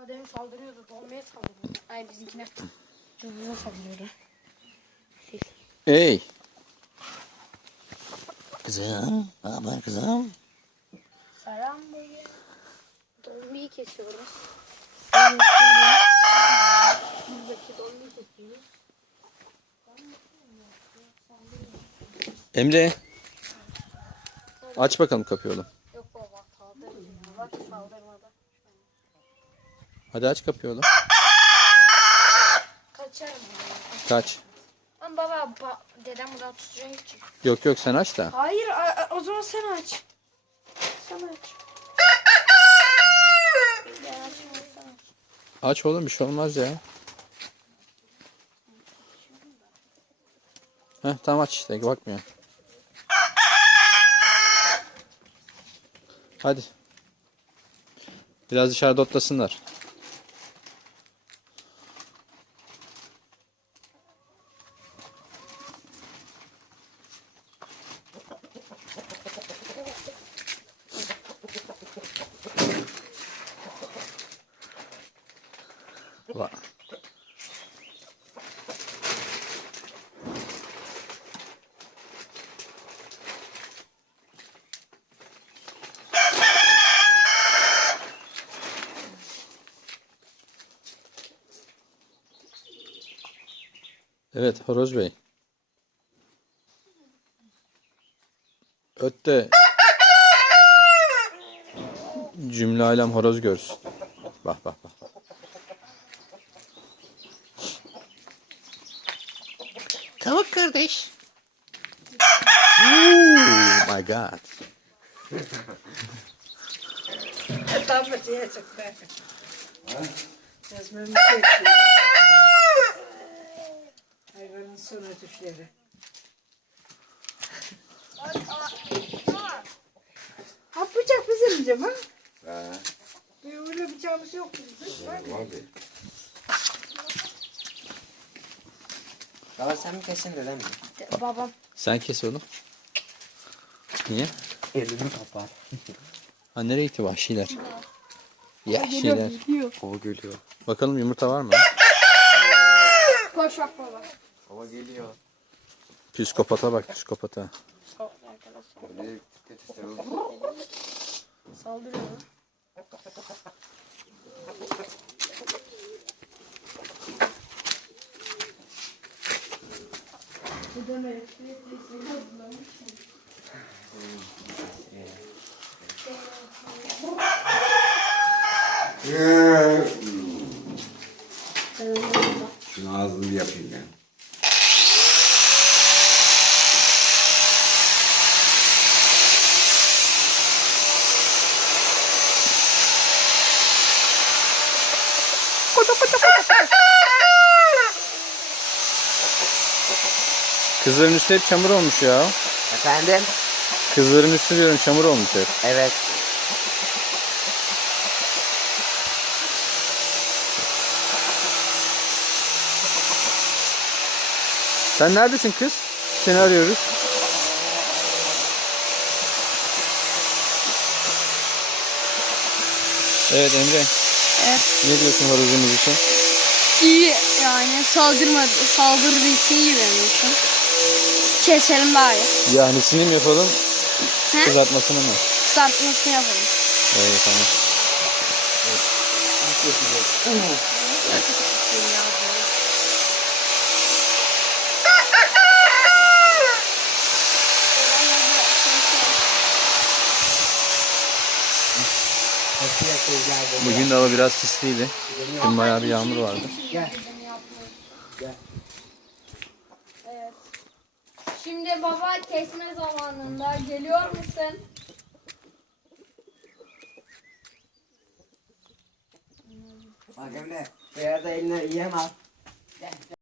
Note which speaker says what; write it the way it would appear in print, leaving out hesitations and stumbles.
Speaker 1: Demin saldırıyordu. Dolmaya saldırıyordu. Ay bizimkine. Dolmaya saldırıyordu.
Speaker 2: Hey. Kızım. Ne haber kızım?
Speaker 1: Selam bey. Dolmayı kesiyoruz. Buradaki dolmayı kesiyoruz.
Speaker 2: Emre. Aç bakalım kapıyı oğlum.
Speaker 1: Yok baba saldırmıyor. Bak saldırmadı.
Speaker 2: Hadi aç kapıyı oğlum.
Speaker 1: Kaçarım.
Speaker 2: Kaç.
Speaker 1: Ama baba dedem buradan tutacak için.
Speaker 2: Yok yok sen aç da.
Speaker 1: Hayır o zaman sen aç. Sen aç. Ben açmam, sen aç.
Speaker 2: Aç oğlum bir şey olmaz ya. Heh tamam aç işte bakmıyor. Hadi. Biraz dışarıda otlasınlar. Var. Evet Horoz Bey. Öt de cümle alem horoz görsün. Bak bak bak. Tavuk kardeş. Oh my god.
Speaker 3: Tam da şeye çıktı. Yazmamı çekiyor. Hayvanın son ötüşleri. Ha bıçak bizim diyeceğim ha? Bir öyle bıçağımız yok bizim.
Speaker 4: Var bir. Baba sen mi kesin dedem mi?
Speaker 1: Babam.
Speaker 2: Sen kes oğlum. Niye?
Speaker 4: Elimi kapar.
Speaker 2: Ha nereye gitti vahşiler? Yahşiler.
Speaker 4: Baba geliyor.
Speaker 2: Bakalım yumurta var mı?
Speaker 1: Koş bak baba.
Speaker 4: Baba geliyor.
Speaker 2: Psikopata bak psikopata.
Speaker 4: Böyle tetişler olur.
Speaker 1: Saldırıyor.
Speaker 4: Şunu ağzını yapayım ben.
Speaker 2: Kızların üstü hep çamur olmuş ya.
Speaker 4: Efendim?
Speaker 2: Kızların üstü diyorum çamur olmuş hep.
Speaker 4: Evet.
Speaker 2: Sen neredesin kız? Seni arıyoruz. Evet Emre.
Speaker 1: Evet.
Speaker 2: Ne diyorsun horozumuz için?
Speaker 1: İyi yani saldırı için iyi benim için. Keselim bari.
Speaker 2: Yahnisini mi yapalım?
Speaker 1: He?
Speaker 2: Kızartmasını mı?
Speaker 1: Kızartmasını yapalım.
Speaker 2: Evet tamam. Bugün de hava biraz sisliydi. Dün bayağı bir yağmur vardı.
Speaker 1: Evet. Şimdi baba kesme zamanında geliyor musun?
Speaker 4: Bak Emre. Beyaz eline yiyem al.